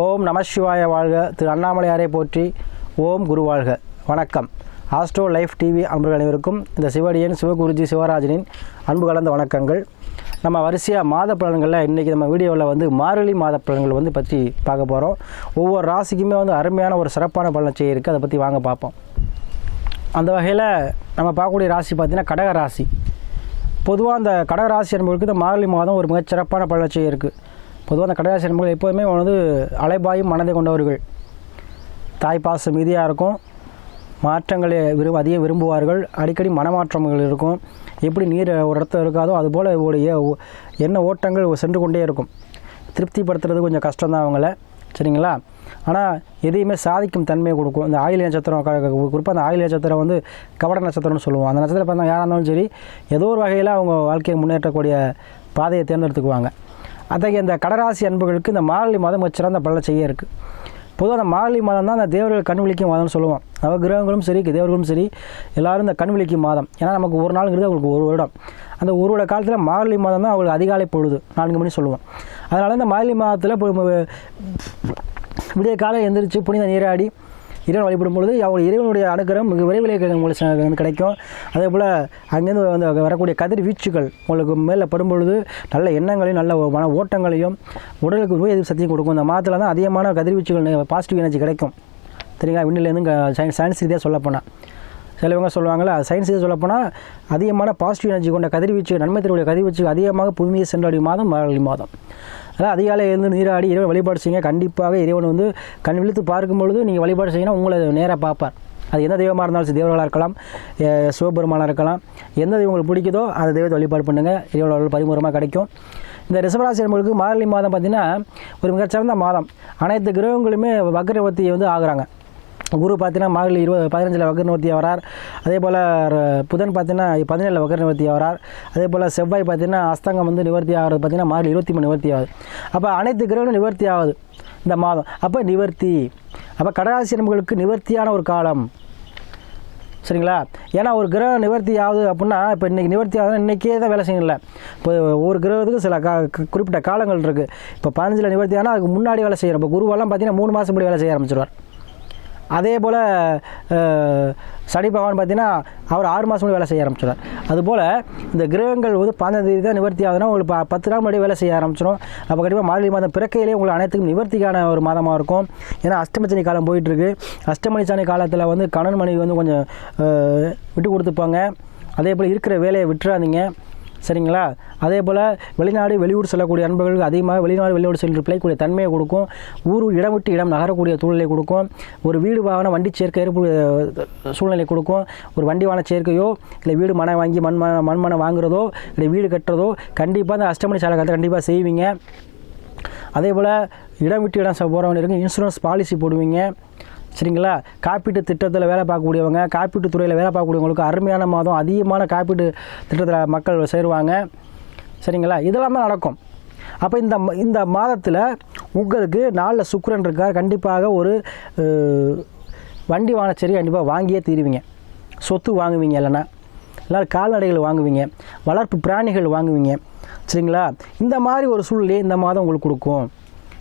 ஓம் நம சிவாய வாழ்க. திரு அண்ணாமலையாரை போற்றி ஓம் குரு வாழ்க. வணக்கம். ஆஸ்ட்ரோ லைஃப் டிவி அன்பர்கள் அனைவருக்கும் இந்த சிவடியன் சிவகுருஜி சிவராஜனின் அன்பு கலந்த வணக்கங்கள். நம்ம வரிசையாக மாத பலன்களில் இன்றைக்கி நம்ம வீடியோவில் வந்து மார்கழி மாத பலன்கள் வந்து பற்றி பார்க்க போகிறோம் ஒவ்வொரு ராசிக்குமே வந்து அருமையான ஒரு சிறப்பான பலன் செய்ய இருக்குது அதை பற்றி வாங்க பார்ப்போம். அந்த வகையில் நம்ம பார்க்கக்கூடிய ராசி பார்த்திங்கன்னா கடக ராசி பொதுவாக அந்த கடகராசி என்பவருக்கு இந்த மார்கழி மாதம் ஒரு மிகச்சிறப்பான பலர்ச்சி இருக்குது பொதுவாக அந்த கடகராசி நண்பர்கள் எப்போதுமே வந்து அலைபாயும் மனதை கொண்டவர்கள். தாய் பாசம் மிதியாக இருக்கும். மாற்றங்களை விரும் அதிகம் விரும்புவார்கள். அடிக்கடி மனமாற்றங்கள் இருக்கும். எப்படி நீர் ஒரு இடத்துல இருக்காதோ அதுபோல் உடைய ஓ- எண்ண ஓட்டங்கள் சென்று கொண்டே இருக்கும். திருப்திப்படுத்துறது கொஞ்சம் கஷ்டம்தான் அவங்கள. சரிங்களா? ஆனால் எதையுமே சாதிக்கும் தன்மையை கொடுக்கும். இந்த ஆயில் நட்சத்திரம் குறிப்பாக அந்த ஆயில் நட்சத்திரம் வந்து கவட நட்சத்திரம்னு சொல்லுவோம். அந்த நட்சத்திரம் பார்த்தா யாராக இருந்தாலும் சரி ஏதோ ஒரு வகையில் அவங்க வாழ்க்கையை முன்னேற்றக்கூடிய பாதையை தேர்ந்தெடுத்துக்குவாங்க. அத்தகைய இந்த கடராசி அன்புகளுக்கு இந்த மார்கழி மாதம் மிகச் சிறந்த பல செய்ய இருக்குது பொதுவாக அந்த மார்கழி மாதம் தான் அந்த தேவர்கள் கண் விழிக்கும் மாதம்னு சொல்லுவோம். நவகிரகங்களும் சரி தேவர்களும் சரி எல்லாரும் இந்த கண் விழிக்கும் மாதம். ஏன்னா நமக்கு ஒரு நாளுங்கிறது அவங்களுக்கு ஒரு வருடம். அந்த ஒரு வருட காலத்தில் மார்கழி மாதம் தான் அவங்களுக்கு அதிகாலை பொழுது நான்கு மணி சொல்லுவோம். அதனால் இந்த மார்கழி மாதத்தில் விடிய காலை எந்திரிச்சு புனித நீராடி இறைவன் வழிபடும் பொழுது அவங்க இறைவனுடைய அனுகிரகம் மிக விரைவில் உங்களுக்கு கிடைக்கும். அதே போல் அங்கேருந்து வந்து வரக்கூடிய கதிர் வீச்சுகள் உங்களுக்கு மேலே படும்பொழுது நல்ல எண்ணங்களையும் நல்ல மன ஓட்டங்களையும் உடலுக்கு நோய் எதிர்ப்பு சக்தியும் கொடுக்கும். இந்த மாதத்தில் தான் அதிகமான கதிர்வீச்சுகள் பாசிட்டிவ் எனர்ஜி கிடைக்கும். சரிங்களா? விண்ணிலேருந்து சயின்ஸ் சயின்ஸ் ரீதியாக சொல்லப்போனால் சிலவங்க சொல்லுவாங்களா சயின்ஸ் ரீதியாக சொல்லப்போனால் அதிகமான பாசிட்டிவ் எனர்ஜி கொண்ட கதிர்வீச்சு நன்மை தரக்கூடிய கதிர்வீச்சு அதிகமாக புதுமையை சென்றடையும் மாதம் மாதம். அதாவது அதிகாலை எழுந்து நீராடி இறைவன் வழிபாடு செய்யுங்க. கண்டிப்பாக இறைவன் வந்து கண் விழித்து பார்க்கும் பொழுது நீங்கள் வழிபாடு செய்யணும் உங்களை நேராக பார்ப்பார். அது எந்த தெய்வமாக இருந்தாலும் சரி தேவர்களாக இருக்கலாம் சிவபெருமானாக இருக்கலாம் எந்த தெய்வம் உங்களுக்கு பிடிக்குதோ அந்த தெய்வத்தை வழிபாடு பண்ணுங்கள் இறைவனோட பரிமுறமாக கிடைக்கும். இந்த ரிசவராசி நம்மளுக்கு மார்கழி மாதம் பார்த்திங்கன்னா ஒரு மிகச்சிறந்த மாதம். அனைத்து கிரகங்களுமே வக்ரவர்த்தி வந்து ஆகுறாங்க. குரு பார்த்தீங்கன்னா மார்கழி இருபது பதினஞ்சில் வக்ரநிவர்த்தி வரார் அதே போல் புதன் பார்த்தீங்கன்னா பதினேழில் வக்ரநிவர்த்தி வரார் அதே போல் செவ்வாய் பார்த்தீங்கன்னா அஸ்தங்கம் வந்து நிவர்த்தி ஆகிறது பார்த்தீங்கன்னா மார்கழி இருபத்தி மூணு நிவர்த்தி ஆகுது. அப்போ அனைத்து கிரகங்களும் நிவர்த்தி ஆகுது. இந்த மாதம். அப்போ நிவர்த்தி. அப்போ கடகாசி நம்பர்களுக்கு நிவர்த்தியான ஒரு காலம். சரிங்களா? ஏன்னா ஒரு கிரகம் நிவர்த்தி ஆகுது அப்படின்னா இப்போ இன்றைக்கி நிவர்த்தி ஆகுதுன்னா இன்றைக்கே தான் வேலை செய்யணும்ல. இப்போ ஒரு கிரகத்துக்கு சில கா குறிப்பிட்ட காலங்கள் இருக்குது இப்போ பதினஞ்சில் நிவர்த்தி ஆனால் அதுக்கு முன்னாடி வேலை செய்யணும். இப்போ குருவெல்லாம் பார்த்தீங்கன்னா மூணு மாதம் முன்னாடி வேலை செய்ய ஆரம்பிச்சிருவார். அதே போல் சனி பகவான் பார்த்தீங்கன்னா அவர் ஆறு மாதம் வேலை செய்ய ஆரம்பிச்சிடுவார். அதுபோல் இந்த கிரகங்கள் வந்து பதினஞ்சு தேதி தான் நிவர்த்தி ஆகுதுன்னா உங்களுக்கு ப- பத்து நாள் முன்னாடி வேலை செய்ய ஆரம்பிச்சிடும். அப்போ கண்டிப்பாக மார்கழி மாதம் பிறக்கையிலே உங்களுக்கு அனைத்துக்கும் நிவர்த்திக்கான ஒரு மாதமாக இருக்கும். ஏன்னா அஷ்டமச்சனி காலம் போயிட்டுருக்கு. அஷ்டமணி சனி காலத்தில் வந்து கணன் மனைவி வந்து கொஞ்சம் விட்டு கொடுத்துப்பாங்க. அதே போல் இருக்கிற வேலையை விட்டுறாதீங்க. சரிங்களா? அதே போல் வெளிநாடு வெளியூர் செல்லக்கூடிய நண்பர்களுக்கு அதிகமாக வெளிநாடு வெளியூர் சென்று பிழைக்கூடிய தன்மையை கொடுக்கும். ஊர் இடம் விட்டு இடம் நகரக்கூடிய சூழ்நிலை கொடுக்கும். ஒரு வீடு வாகனம் வண்டி சேர்க்கை ஏற்படக்கூடிய சூழ்நிலை கொடுக்கும். ஒரு வண்டி வாகன சேர்க்கையோ இல்லை வீடு மனை வாங்கி மண் மன மண்மனை வாங்குறதோ இல்லை வீடு கட்டுறதோ கண்டிப்பாக அந்த அஷ்டமணி சாலகத்தை கண்டிப்பாக செய்வீங்க. அதே போல் இடம் விட்டு இடம் போகிறவங்க இருக்கு. இன்சூரன்ஸ் பாலிசி போடுவீங்க. சரிங்களா? காப்பீட்டு திட்டத்தில் வேலை பார்க்கக்கூடியவங்க காப்பீட்டு துறையில் வேலை பார்க்கக்கூடியவங்களுக்கு அருமையான மாதம் அதிகமான காப்பீட்டு திட்டத்தில் மக்கள் சேருவாங்க. சரிங்களா? இதெல்லாம் நடக்கும். அப்போ இந்த ம- இந்த மாதத்தில் உங்களுக்கு நாளில் சுக்கரன் இருக்கார். கண்டிப்பாக ஒரு வண்டி வானச்சேரி கண்டிப்பாக வாங்கியே தீருவீங்க. சொத்து வாங்குவீங்க இல்லைன்னா. இல்லை கால்நடைகள் வாங்குவீங்க. வளர்ப்பு பிராணிகள் வாங்குவீங்க. சரிங்களா? இந்த மாதிரி ஒரு சூழ்நிலையை இந்த மாதம் உங்களுக்கு கொடுக்கும்.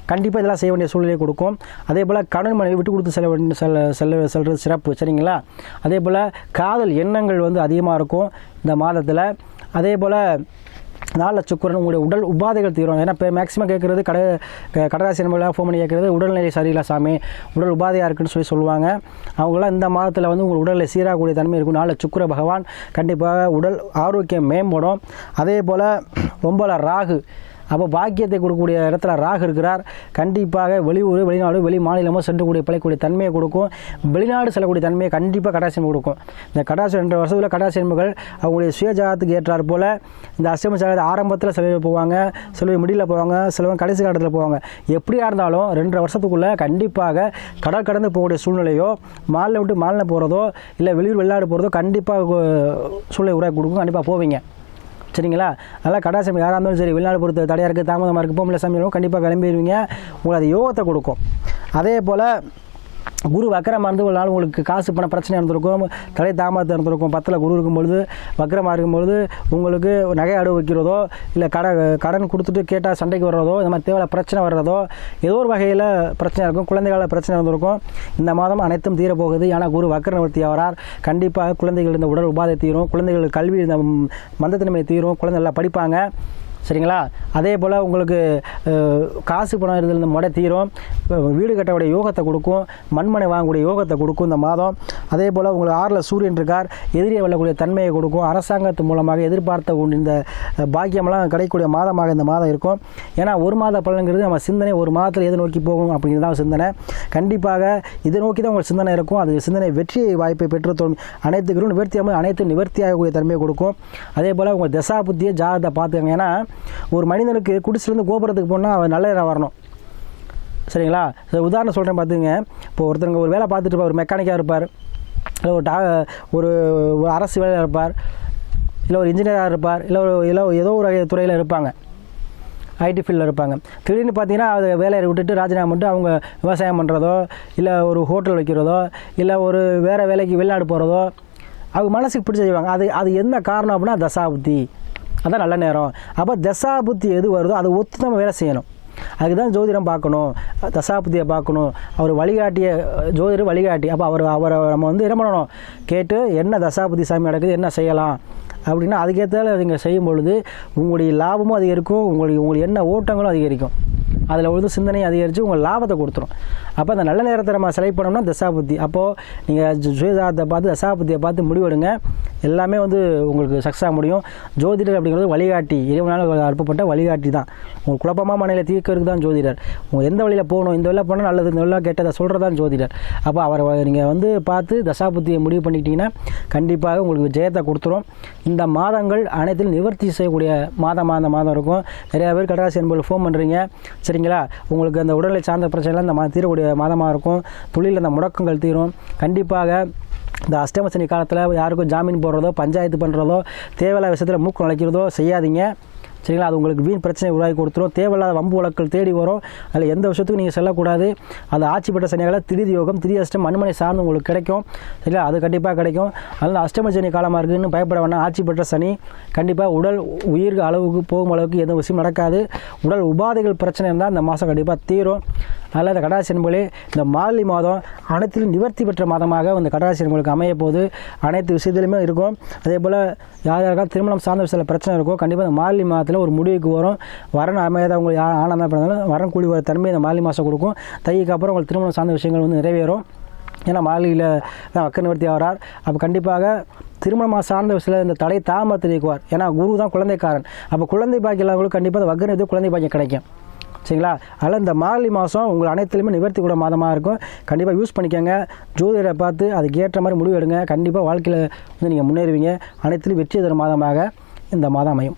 கண்டிப்பாக இதெல்லாம் செய்ய வேண்டிய சூழ்நிலையை கொடுக்கும். அதே போல் கணவன் மனைவி விட்டு கொடுத்து செல்ல வேண்டிய செல்ல செல்ல செல்வது சிறப்பு சரிங்களா? அதே போல் காதல் எண்ணங்கள் வந்து அதிகமாக இருக்கும் இந்த மாதத்தில். அதே போல் நாலு சுக்கரன் உங்களுடைய உடல் உபாதைகள் தீரும். ஏன்னா இப்போ மேக்ஸிமம் கேட்குறது கடை க- கடராசி நம்பர்லாம் ஃபோன் பண்ணி கேட்குறது உடல்நிலை சரியில்லை சாமி. உடல் உபாதையாக இருக்குன்னு சொல்லி சொல்லுவாங்க. அவங்களாம் இந்த மாதத்தில் வந்து உங்கள் உடலில் சீராகக்கூடிய தன்மை இருக்கும். நாலு சுக்கிர பகவான் கண்டிப்பாக உடல் ஆரோக்கியம் மேம்படும். அதே போல் ஒம்பல ராகு. அப்போ பாக்கியத்தை கொடுக்கக்கூடிய இடத்துல ராகு இருக்கிறார். கண்டிப்பாக வெளியூர் வெளிநாடு வெளி மாநிலமோ சென்றக்கூடிய பிழைக்கூடிய தன்மையை கொடுக்கும். வெளிநாடு செல்லக்கூடிய தன்மையை கண்டிப்பாக கடாசியம் கொடுக்கும். இந்த கடாசி ரெண்டு வருஷத்தில் கடாசி என்பர்கள் அவங்களுடைய சுயஜாதத்துக்கு ஏற்றார் போல் இந்த அஷ்டம சாகத்தை ஆரம்பத்தில் செலவில் போவாங்க சிலவங்க மிடில் போவாங்க சிலவங்க கடைசி காலத்தில் போவாங்க. எப்படியா இருந்தாலும் ரெண்டரை வருஷத்துக்குள்ளே கண்டிப்பாக கடல் கடந்து போகக்கூடிய சூழ்நிலையோ மாலில் விட்டு மாலில் போகிறதோ இல்லை வெளியூர் வெளிநாடு போகிறதோ கண்டிப்பாக சூழ்நிலை உருவாக்கி கொடுக்கும். கண்டிப்பாக போவீங்க. சரிங்களா? அதனால் கடாசம் யாராக இருந்தாலும் சரி வெளிநாடு பொறுத்த தடையாக இருக்குது தாமதமாக இருக்குது போகல சமையலும் கண்டிப்பாக கிளம்பிடுவீங்க. உங்களுக்கு அது யோகத்தை கொடுக்கும். அதே போல் குரு வக்கரமாக இருந்து ஒரு நாள் உங்களுக்கு காசு பண பிரச்சனை இருந்திருக்கும் தலை தாமதம் இருந்திருக்கும். பத்தில் குரு இருக்கும்பொழுது வக்கரமாக இருக்கும்பொழுது உங்களுக்கு நகை அடவு வைக்கிறதோ இல்லை கடை கடன் கொடுத்துட்டு கேட்டால் சண்டைக்கு வர்றதோ இந்த மாதிரி தேவையான பிரச்சனை வர்றதோ ஏதோ ஒரு வகையில் பிரச்சனை இருக்கும். குழந்தைகளால் பிரச்சனை இருந்திருக்கும். இந்த மாதம் அனைத்தும் தீரப்போகுது. ஏன்னா குரு வக்கர நிவர்த்தி ஆகிறார் கண்டிப்பாக குழந்தைகள் இந்த உடல் உபாதை தீரும். குழந்தைகள் கல்வி இந்த மந்தத்தன்மை தீரும். குழந்தைகள்லாம் படிப்பாங்க. சரிங்களா? அதே போல் உங்களுக்கு காசு பணம் இருந்தது இந்த முடை தீரும் வீடு கட்டக்கூடிய யோகத்தை கொடுக்கும் மண்மனை வாங்கக்கூடிய யோகத்தை கொடுக்கும் இந்த மாதம். அதே போல் உங்களுக்கு ஆறில் சூரியன் இருக்கார் எதிரியை வெல்லக்கூடிய தன்மையை கொடுக்கும் அரசாங்கத்து மூலமாக எதிர்பார்த்த இந்த பாக்கியமெல்லாம் கிடைக்கக்கூடிய மாதமாக இந்த மாதம் இருக்கும். ஏன்னா ஒரு மாத பலனுங்கிறது நம்ம சிந்தனை ஒரு மாதத்தில் எது நோக்கி போகும் அப்படிங்கிறது தான் சிந்தனை. கண்டிப்பாக இதை நோக்கி தான் உங்கள் சிந்தனை இருக்கும். அது சிந்தனை வெற்றி வாய்ப்பை பெற்று தோணும் அனைத்துக்கும் கிரகம் அனைத்து நிவர்த்தியாகக்கூடிய தன்மையை கொடுக்கும். அதே போல் உங்கள் தசா புத்தியை ஜாதகத்தை பார்த்துக்கங்க. ஏன்னா ஒரு மனிதனுக்கு குடிசிலேருந்து கோபுரத்துக்கு போனால் அவன் நல்ல நேரம் வரணும். சரிங்களா? உதாரணம் சொல்கிறேன் பார்த்துங்க இப்போ ஒருத்தருங்க ஒரு வேலை பார்த்துட்டு இருப்பார் ஒரு மெக்கானிக்காக இருப்பார். இல்லை ஒரு டா ஒரு ஒரு அரசு வேலையில் இருப்பார். இல்லை ஒரு இன்ஜினியராக இருப்பார். இல்லை ஒரு இல்லை ஏதோ ஒரு துறையில் இருப்பாங்க. ஐடி ஃபீல்டில் இருப்பாங்க. திடீர்னு பார்த்தீங்கன்னா அது வேலையை விட்டுட்டு ராஜினாமா பண்ணிட்டு அவங்க விவசாயம் பண்ணுறதோ இல்லை ஒரு ஹோட்டல் வைக்கிறதோ இல்லை ஒரு வேறு வேலைக்கு வெளிநாடு போகிறதோ அவங்க மனசுக்கு பிடிச்ச செய்வாங்க. அது அது என்ன காரணம் அப்படின்னா தசாபுத்தி. அதான் நல்ல நேரம். அப்போ தசாபுத்தி எது வருதோ அதை ஒத்து நம்ம வேலை செய்யணும். அதுக்கு தான் ஜோதிடம் பார்க்கணும். தசாபுத்தியை பார்க்கணும். அவர் வழிகாட்டிய ஜோதிடர் வழிகாட்டி. அப்போ அவர் அவரை நம்ம வந்து என்ன பண்ணணும்? கேட்டு என்ன தசாபுத்தி சாமி நடக்குது என்ன செய்யலாம்? அப்படின்னா அதுக்கேற்ற நீங்கள் செய்யும் பொழுது உங்களுடைய லாபமும் அதிகரிக்கும். உங்களுக்கு உங்களுக்கு என்ன ஓட்டங்களும் அதிகரிக்கும். அதில் வந்து சிந்தனையும் அதிகரித்து உங்கள் லாபத்தை கொடுத்துரும். அப்போ அந்த நல்ல நேரத்தை நம்ம செலக்ட் பண்ணோம்னா தசாபுத்தி அப்போது நீங்கள் ஜோதிடத்தை பார்த்து தசாபுத்தியை பார்த்து முடிவெடுங்க. எல்லாமே வந்து உங்களுக்கு சக்ஸாக ஆக முடியும். ஜோதிடர் அப்படிங்கிறது வழிகாட்டி. இறைவனால் அனுப்பப்பட்ட வழிகாட்டி தான். உங்களுக்கு குழப்பமாக மனையில் தீர்க்கறதுக்கு தான் ஜோதிடர். உங்கள் எந்த வழியில் போகணும் இந்த வழியில் போனால் நல்லது இந்த வழியில் கெட்டதை சொல்கிறது தான் ஜோதிடர். அப்போ அவரை நீங்கள் வந்து பார்த்து தசாபுத்தியை முடிவு பண்ணிக்கிட்டீங்கன்னா கண்டிப்பாக உங்களுக்கு ஜெயத்தை கொடுத்துரும். இந்த மாதங்கள் அனைத்திலும் நிவர்த்தி செய்யக்கூடிய மாதம் அந்த மாதம் இருக்கும். நிறையா பேர் கடராசி என்பது ஃபோன் பண்ணுறீங்க சரிங்களா? உங்களுக்கு அந்த உடல்நிலை சார்ந்த பிரச்சனைலாம் இந்த மா தீரக்கூடிய மாதமாக இருக்கும். தொழிலில் அந்த முடக்கங்கள் தீரும். கண்டிப்பாக இந்த அஷ்டமசனி காலத்தில் யாருக்கும் ஜாமீன் போடுறதோ பஞ்சாயத்து பண்ணுறதோ தேவையில்லாத விஷயத்தில் மூக்கு நுழைக்கிறதோ செய்யாதீங்க. சரிங்களா? அது உங்களுக்கு வீண் பிரச்சனை உருவாக்கி கொடுத்துரும். தேவையில்லாத வம்பு வழக்கள் தேடி வரும். அதில் எந்த விஷயத்துக்கும் நீங்கள் செல்லக்கூடாது. அது ஆட்சி பெற்ற சனியால் திரிதி யோகம் திரி அஷ்டம் மண்மனை சார்ந்து உங்களுக்கு கிடைக்கும். சரிங்களா? அது கண்டிப்பாக கிடைக்கும். அதனால் அஷ்டம சனி காலமாக இருக்குன்னு பயப்பட வேணாம் ஆட்சி பெற்ற சனி. கண்டிப்பாக உடல் உயிர் அளவுக்கு போகும் அளவுக்கு எந்த விஷயம் நடக்காது. உடல் உபாதைகள் பிரச்சனை இருந்தால் இந்த மாதம் கண்டிப்பாக தீரும். அதனால் இந்த கடராசி என்பது இந்த மார்கழி மாதம் அனைத்திலும் நிவர்த்தி பெற்ற மாதமாக இந்த கடராசி என்பளுக்கு அமைய போது அனைத்து விஷயத்துலையுமே இருக்கும். அதே போல் யார் யாருக்கா திருமணம் சார்ந்த சில பிரச்சனை இருக்கோ கண்டிப்பாக இந்த மார்கழி மாதத்தில் ஒரு முடிவுக்கு வரும். வரன் அமையாதவங்களுக்கு யார் ஆனந்தம் பிறந்தாலும் வரன் கூடி வர தன்மை இந்த மார்கழி மாதம் கொடுக்கும். தைக்கு அப்புறம் உங்களுக்கு திருமணம் சார்ந்த விஷயங்கள் வந்து நிறைவேறும். ஏன்னா மாளிகையில் தான் வக்க நிவர்த்தி ஆகிறார். அப்போ கண்டிப்பாக திருமணமாக சார்ந்த விஷயத்தில் இந்த தடை தாமதத்தை நீக்குவார் ஏன்னா குரு தான் குழந்தைக்காரன். அப்போ குழந்தை பாக்கியம் இல்லாதவங்களுக்கு கண்டிப்பாக இந்த வக்க நிவர்த்தி குழந்தை பாக்கியம் கிடைக்கும். சரிங்களா? அதனால் இந்த மார்கழி மாதம் உங்கள் அனைத்துலையுமே நிவர்த்தி கூட மாதமாக இருக்கும். கண்டிப்பாக யூஸ் பண்ணிக்கோங்க. ஜோதிடரை பார்த்து அதுக்கு ஏற்ற மாதிரி முடிவு எடுங்க. கண்டிப்பாக வாழ்க்கையில் வந்து நீங்கள் முன்னேறுவீங்க. அனைத்துலேயும் வெற்றி தரும் மாதமாக இந்த மாதம் அமையும்.